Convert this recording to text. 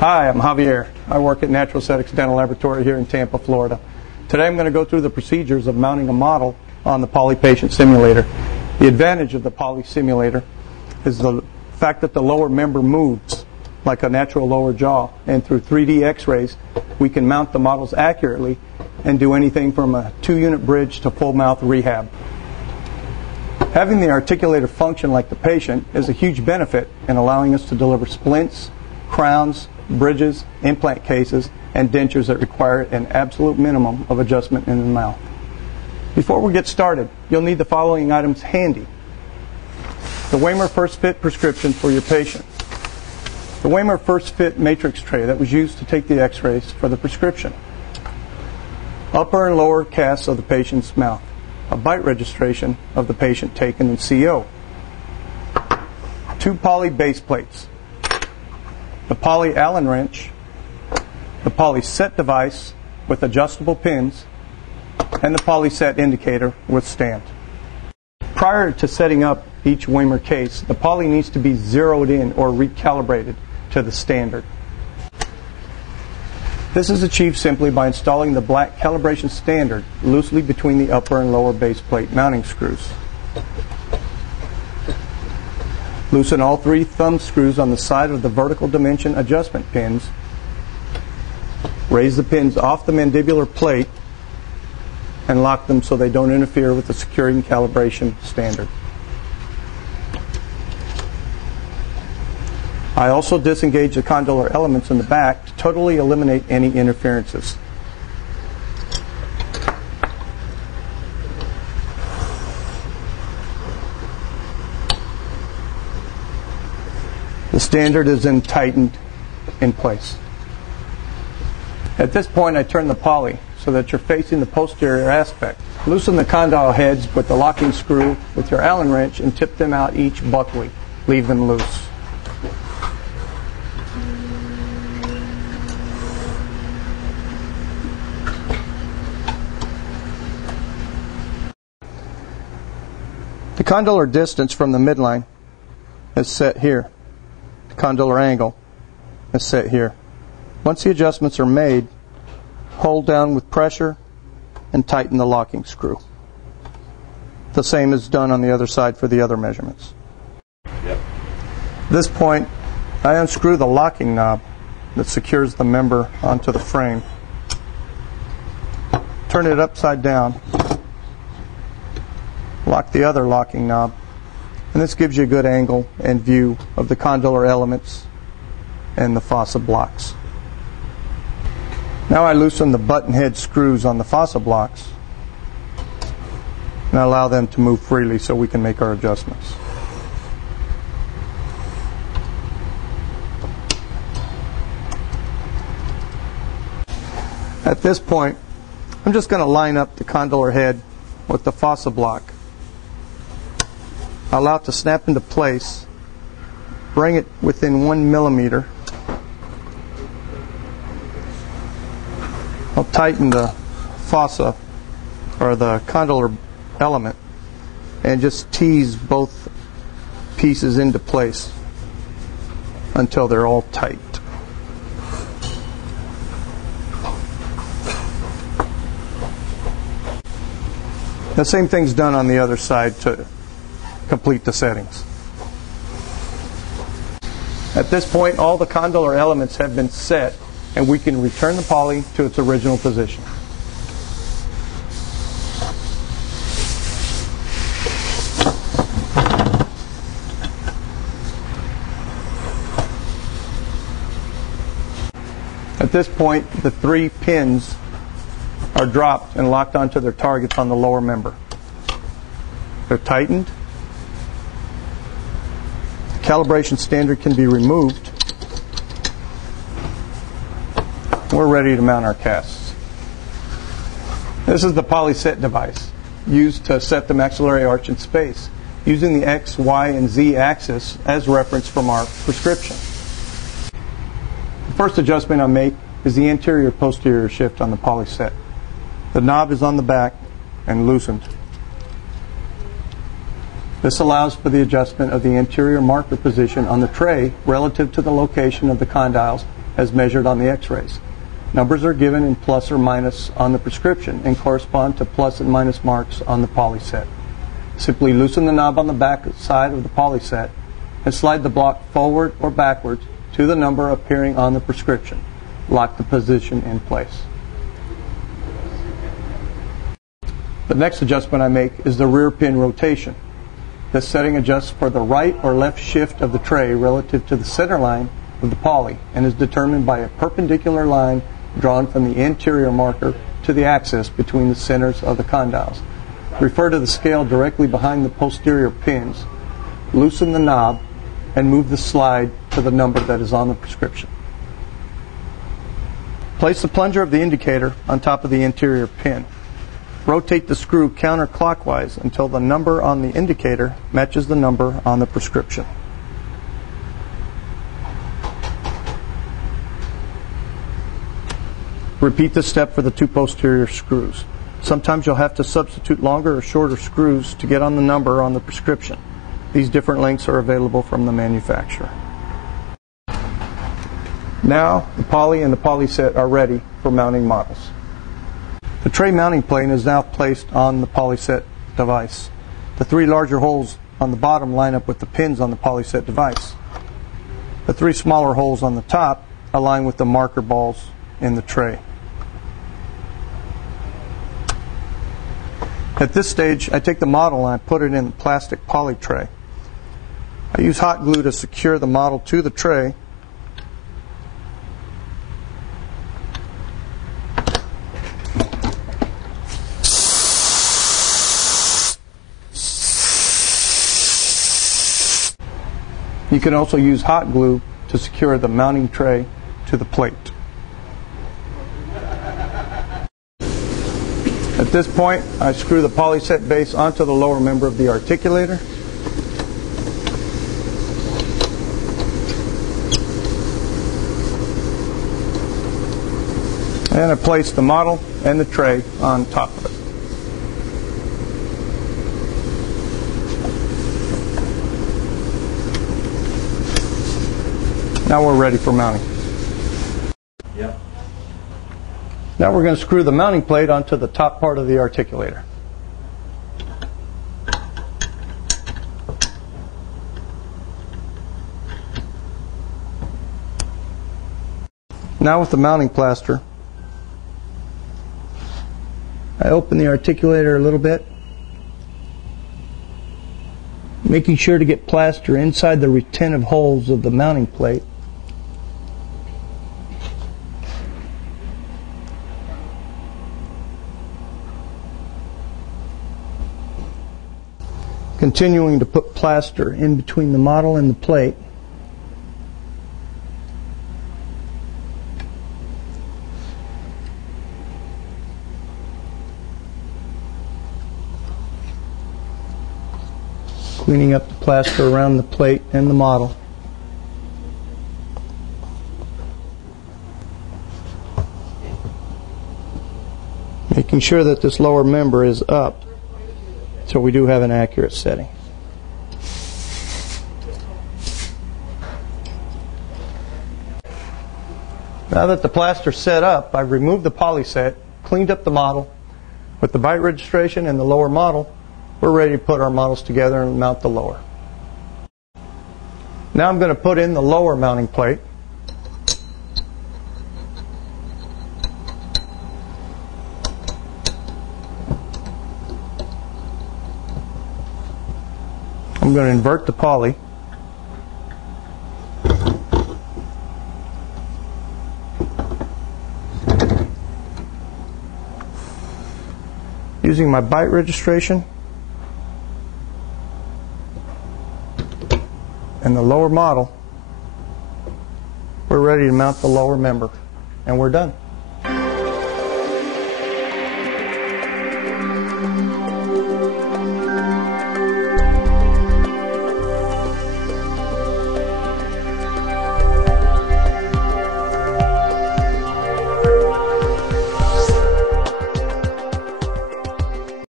Hi, I'm Javier. I work at Natural Aesthetics Dental Laboratory here in Tampa, Florida. Today I'm going to go through the procedures of mounting a model on the Poly Patient Simulator. The advantage of the Poly Simulator is the fact that the lower member moves like a natural lower jaw, and through 3D x-rays we can mount the models accurately and do anything from a 2-unit bridge to full mouth rehab. Having the articulator function like the patient is a huge benefit in allowing us to deliver splints, crowns, bridges, implant cases, and dentures that require an absolute minimum of adjustment in the mouth. Before we get started, you'll need the following items handy. The WEHMER FirstFit prescription for your patient. The WEHMER FirstFit matrix tray that was used to take the x-rays for the prescription. Upper and lower casts of the patient's mouth. A bite registration of the patient taken in CO. 2 poly base plates. The poly Allen wrench, the poly set device with adjustable pins, and the poly set indicator with stand. Prior to setting up each WEHMER case, the poly needs to be zeroed in or recalibrated to the standard. This is achieved simply by installing the black calibration standard loosely between the upper and lower base plate mounting screws. Loosen all 3 thumb screws on the side of the vertical dimension adjustment pins. Raise the pins off the mandibular plate and lock them so they don't interfere with the securing calibration standard. I also disengage the condylar elements in the back to totally eliminate any interferences. The standard is then tightened in place. At this point, I turn the poly so that you're facing the posterior aspect. Loosen the condyle heads with the locking screw with your Allen wrench and tip them out each buckwheat. Leave them loose. The condylar distance from the midline is set here. The condylar angle is set here. Once the adjustments are made, hold down with pressure and tighten the locking screw. The same is done on the other side for the other measurements. Yep. At this point, I unscrew the locking knob that secures the member onto the frame. Turn it upside down. Lock the other locking knob, and this gives you a good angle and view of the condylar elements and the fossa blocks. Now I loosen the button head screws on the fossa blocks and I allow them to move freely so we can make our adjustments. At this point, I'm just going to line up the condylar head with the fossa block. Allow it to snap into place, bring it within 1 millimeter. I'll tighten the fossa or the condylar element and just tease both pieces into place until they're all tight. The same thing's done on the other side to complete the settings. At this point, all the condylar elements have been set and we can return the poly to its original position. At this point, the 3 pins are dropped and locked onto their targets on the lower member. They're tightened. Calibration standard can be removed. We're ready to mount our casts. This is the poly set device used to set the maxillary arch in space using the X, Y, and Z axis as reference from our prescription. The first adjustment I make is the anterior-posterior shift on the poly set. The knob is on the back and loosened. This allows for the adjustment of the anterior marker position on the tray relative to the location of the condyles as measured on the x-rays. Numbers are given in plus or minus on the prescription and correspond to plus and minus marks on the poly set. Simply loosen the knob on the back side of the poly set and slide the block forward or backwards to the number appearing on the prescription. Lock the position in place. The next adjustment I make is the rear pin rotation. This setting adjusts for the right or left shift of the tray relative to the center line of the poly and is determined by a perpendicular line drawn from the interior marker to the axis between the centers of the condyles. Refer to the scale directly behind the posterior pins, loosen the knob, and move the slide to the number that is on the prescription. Place the plunger of the indicator on top of the interior pin. Rotate the screw counterclockwise until the number on the indicator matches the number on the prescription. Repeat this step for the two posterior screws. Sometimes you'll have to substitute longer or shorter screws to get on the number on the prescription. These different lengths are available from the manufacturer. Now the poly and the poly set are ready for mounting models. The tray mounting plane is now placed on the poly set device. The three larger holes on the bottom line up with the pins on the poly set device. The three smaller holes on the top align with the marker balls in the tray. At this stage, I take the model and I put it in the plastic poly tray. I use hot glue to secure the model to the tray. You can also use hot glue to secure the mounting tray to the plate. At this point, I screw the poly set base onto the lower member of the articulator. And I place the model and the tray on top of it. Now we're ready for mounting. Yep. Now we're going to screw the mounting plate onto the top part of the articulator. Now with the mounting plaster, I open the articulator a little bit, making sure to get plaster inside the retentive holes of the mounting plate. Continuing to put plaster in between the model and the plate. Cleaning up the plaster around the plate and the model. Making sure that this lower member is up, so we do have an accurate setting. Now that the plaster's set up, I've removed the poly set, cleaned up the model. With the bite registration and the lower model, we're ready to put our models together and mount the lower. Now I'm going to put in the lower mounting plate. I'm going to invert the poly. Using my bite registration and the lower model, we're ready to mount the lower member, and we're done.